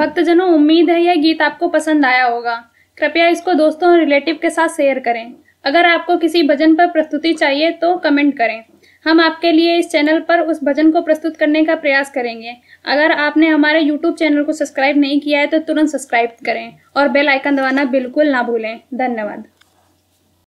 भक्तजनों, उम्मीद है यह गीत आपको पसंद आया होगा। कृपया इसको दोस्तों और रिलेटिव के साथ शेयर करें। अगर आपको किसी भजन पर प्रस्तुति चाहिए तो कमेंट करें। हम आपके लिए इस चैनल पर उस भजन को प्रस्तुत करने का प्रयास करेंगे। अगर आपने हमारे YouTube चैनल को सब्सक्राइब नहीं किया है तो तुरंत सब्सक्राइब करें और बेल आइकन दबाना बिल्कुल ना भूलें। धन्यवाद।